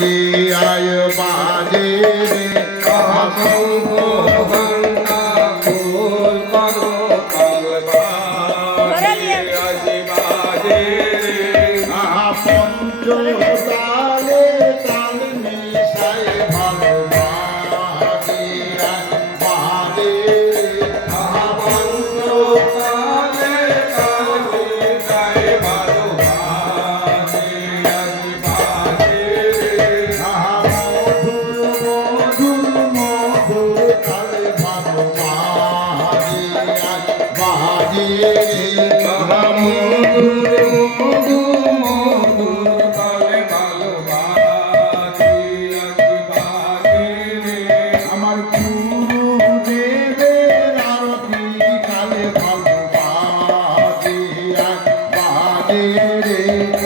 বাজে আয় বাজে রে শঙ্খ ঘণ্টা ফুল করো কাল বাজে আজ বাজে রে পঞ্চতালে তাল মিশাই ভালো বাজে আয় বাজে পঞ্চতালে তাল মিশাই ভালো বাজে আজ বাজে মধুর মধুর তাল ভালো বাজে আজ বাজে আমার গুরুদেবের আরতি কালে ভালো বাজে আজ বাজে রে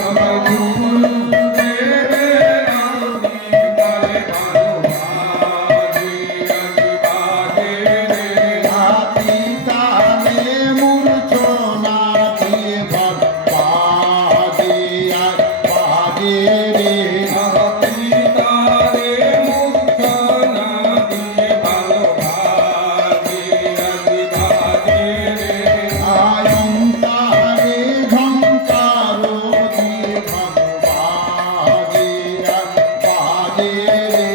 আমার গুরুদেবের আরতি কালে ভালো বাজে আজ বাজে রে হাতি তালে মূর্ছনা দিয়ে ভালো বাজে আজ বাজে রে আয়ন্তারে ঝঙ্কারো দিয়ে ভালো বাজে আজ বাজে রে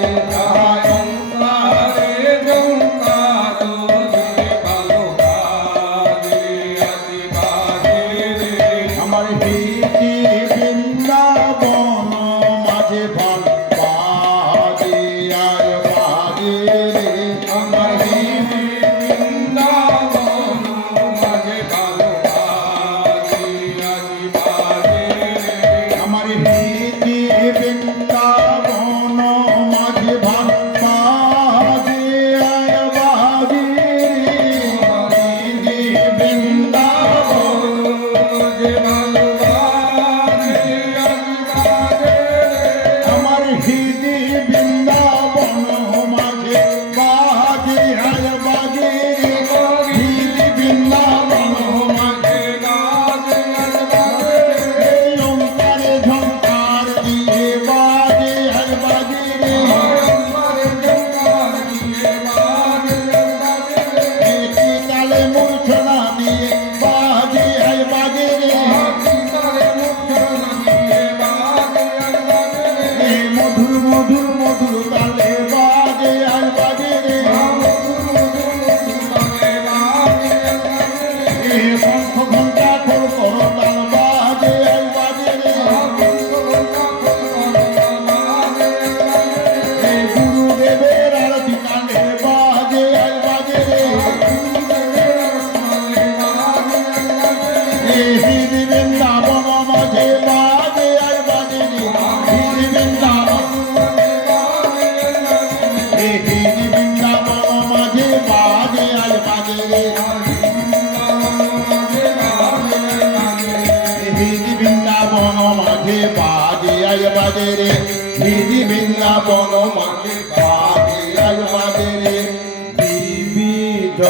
আয়ন্তারে ঝঙ্কারো দিয়ে ভালো বাজে আজ বাজে রে আমার হিতি বৃন্দাবন মাঝে ভালো বাজে আজ বাজে রে আমার হিতি বৃন্দাবন মাঝে ভালো বাজে আজ বাজে রে আমার হিতি বৃন্দাবন মাঝে ভালো বাজে আজ বাজে রে হিতি বৃন্দাবন মাঝে ভালো বাজে আজ বাজে রে আমার হিতি বৃন্দাবন মাঝে বাজে আজ বাজে রে হিতি বৃন্দাবন মাঝে বাজে আজ বাজে রে ওঙ্কারে ঝঙ্কার দিয়ে বাজে আজ বাজে রে ওঙ্কারে ঝঙ্কার দিয়ে বাজে আজ বাজে রে কি তালে মূর্ছনা দিয়ে বাজে আজ বাজে রে তালে মূর্ছনা দিয়ে বাজে আজ বাজে রে মধুর মধুর মধুর তালে বাজে আজ বাজে রে মধুর মধুর মধুর তালে বাজে আজ বাজে রে শঙ্খ ঘণ্টা খোল করো তাল বাজে আজ বাজে রে শঙ্খ ঘণ্টা খোল করো তাল বাজে আজ বাজে রে গুরুদেবের আরতি কানে বাজে আজ বাজে রে গুরুদেবের আরতি কানে বাজে আজ বাজে রে হিতি বৃন্দাবন মাঝে বাজে আজ বাজে রে হিতি বৃন্দাবন মাঝে বাজে আজ বাজে রে হিতি বৃন্দাবন মাঝে বাজে আজ বাজে রে হিতি বৃন্দাবন মাঝে বাজে আজ বাজে রে হিতি বৃন্দাবন মাঝে বাজে আজ বাজে রে বিবিধ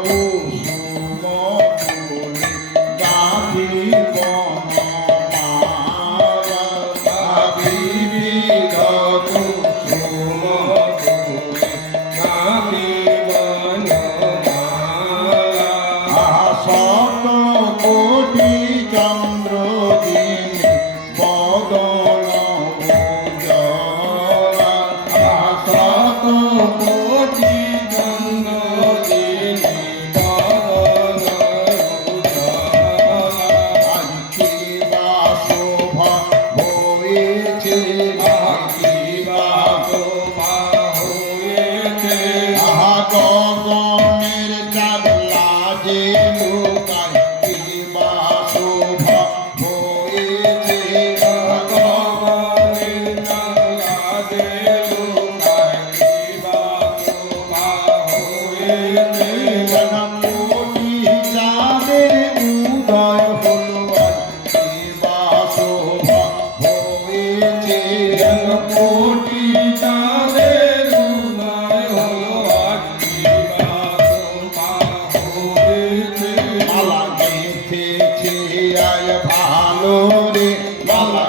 কুসুম ফুল গাঁথি বনমালা বিবিধ কুসুম ফুল গাঁথি বনমালা শত কোটি চন্দ্র দিন বদন উজ্জ্বলা শত কোটি চন্দ্র দিন বদন উজ্জ্বলা আজকে বা শোভা হয়েছে আজকে বা শোভা হয়েছে গগনের চাঁদলা যে লুকায় কি বা শোভা হয়েছে গগনের চাঁদলা যে লুকায় কি বা শোভা হয়েছে জনমোটি চাঁদের উদয় হলো কি বা শোভা হয়েছে জনমোটি চাঁদের উদয় হলো কি বা শোভা হয়েছে মালা গেঁথেছে আয় ভালো রে মালা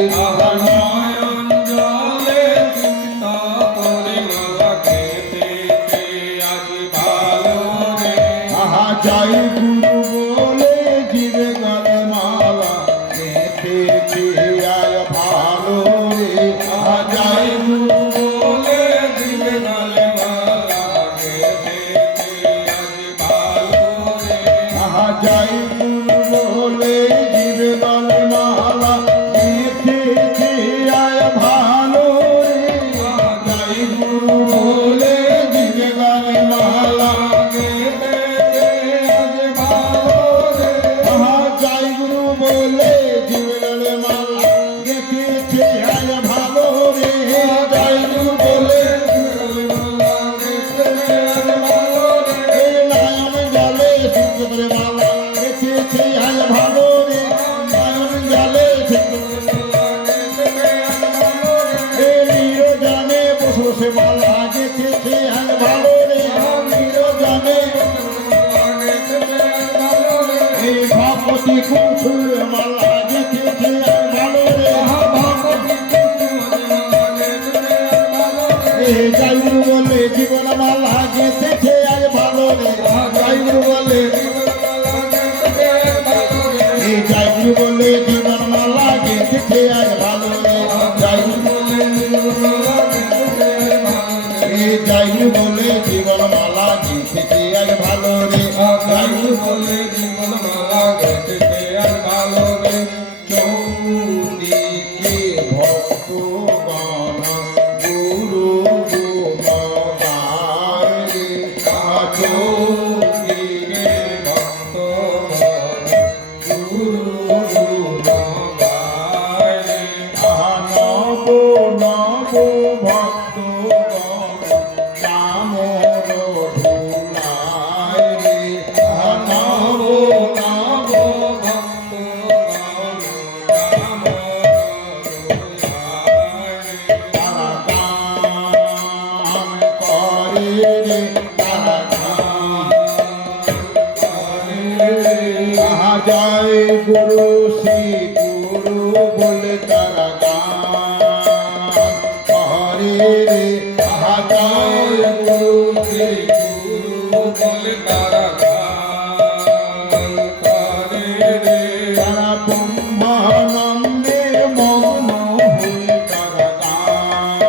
নয়ন জলে তৃপ্ত করে মালা খেতে আজি ভালো রে আহা যাই গুরু বলে জিবে গলে মালা গেঁথেছে আয় ভালো রে আহা যাই গুরু বলে দিলে গলে মালা খেতে আজি ভালো রে আহা যাই গুরু বলে জিবে গলে মালা গেঁথেছে আয় ভালো রে যাই গুরু বলে জিবে গলে মালা আহা যাই গুরু বলে জিবে গলে মালা গেঁথেছে আয় ভালো রে যাই গুরু বলে এই নয়ন জলে সিদ্ধ করে মালা গেঁথেছে আয় ভালো রে নয়ন জলে সিদ্ধ এই নিরজনে বসে বসে মালা গেঁথেছে আয় ভালো রে নিরজনে এই ভগবতী কুঞ্চুর মালা গেঁথেছে আয় ভালো রে এই যাইগুরু বলে জীবন মালা গেঁথেছে আয় ভালো রে যাইগুরু বলে এই যাইগুরু বলে জীবন মালা গেঁথেছে আয় ভালো রে যাইগুরু এই যাইগুরু বলে জীবন মালা গেঁথেছে আয় ভালো রে যাইগুরু বলে জীবন মালা খেতে আর ভালো রে চৌদিকে ভক্তগণ গুরু গুণগায় রে চৌদিকে ভক্ত গুরু গুণগায় রে নব নব ভক্তগণ কামর ধুলায় রে নব নব ভক্ত রাম তারা গান করে রে তারা গান তাহা জয় গুরু শ্রী গুরু বলে তারা গান করে রে তাহা জয় গুরু শ্রী গুরু বলে তারা গান করে রে তারা ব্রহ্মানন্দে মগ্ন হয়ে তারা গান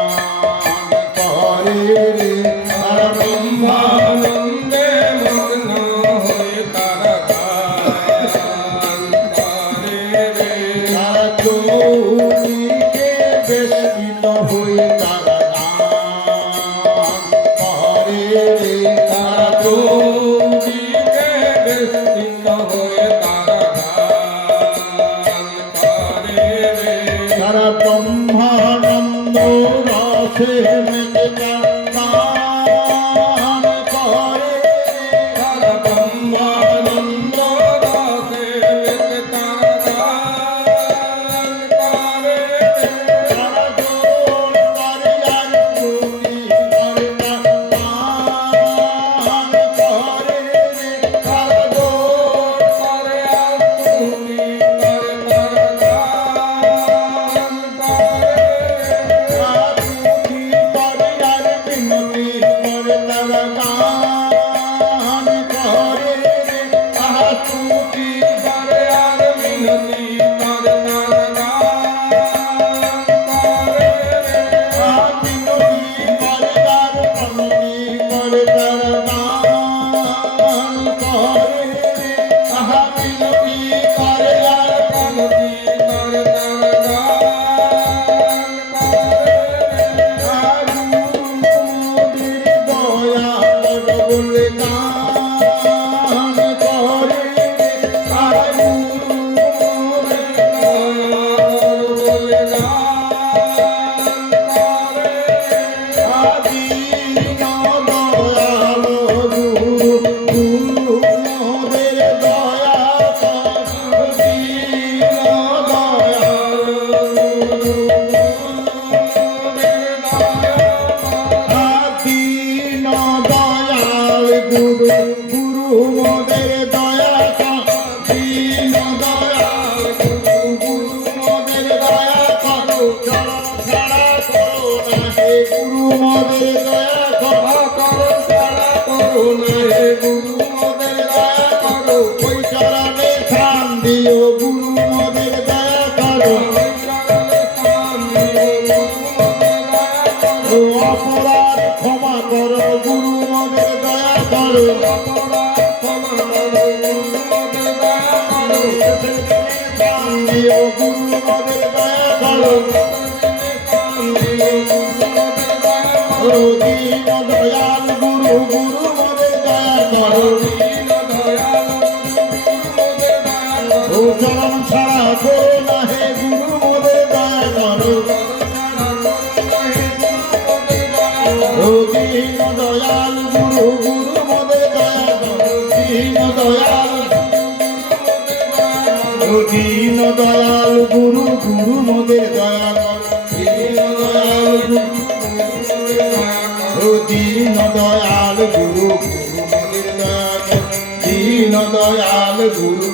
করে রে তারা ব্রহ্মানন্দে মগ্ন হয়ে তারা গান করে রে তারা চৌদিকে বেষ্টিত হয়ে তারা গান করে রে তারা চৌদিকে বিস্তৃত হয়ে তারা গান করে রে তারা ব্রহ্মানন্দ রসে মেতে গান করে তারা ব্রহ্মানন্দ রসে মেতে তারা গান করে রে তারা জোর করে আর স্তুতি করে গান করে রে তারা জোর করে আর তুমি করে তারা গান করে রে স্তুতি করে আর চরণ ছাড়া করো না হে গুরু মোদের দয়া করো চরণ ছাড়া করো না হে গুরু মোদের দয়া করো ওই চরণে স্থান দিও গুরু মোদের দয়া করো ও অপরাধ ক্ষমা করো গুরু মোদের দয়া করো স্থান দিও গুরু মোদের দয়া করো ও দীন দয়াল গুরু গুরু মোদের দয়া করো ও চরণ ছাড়া করো না হে গুরু মোদের দয়া করো ও দীন দয়াল গুরু গুরু মোদের দয়া করো দীন দয়াল ও দীন দয়াল গুরু গুরু মোদের দয়া করো দীন দয়াল গুরু ও দীন দয়াল গুরু গুরু মোদের দয়া করো দীন দয়াল গুরু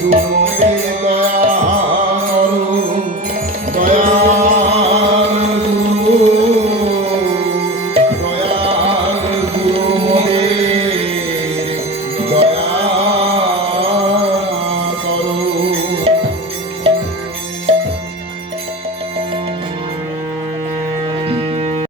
গুরু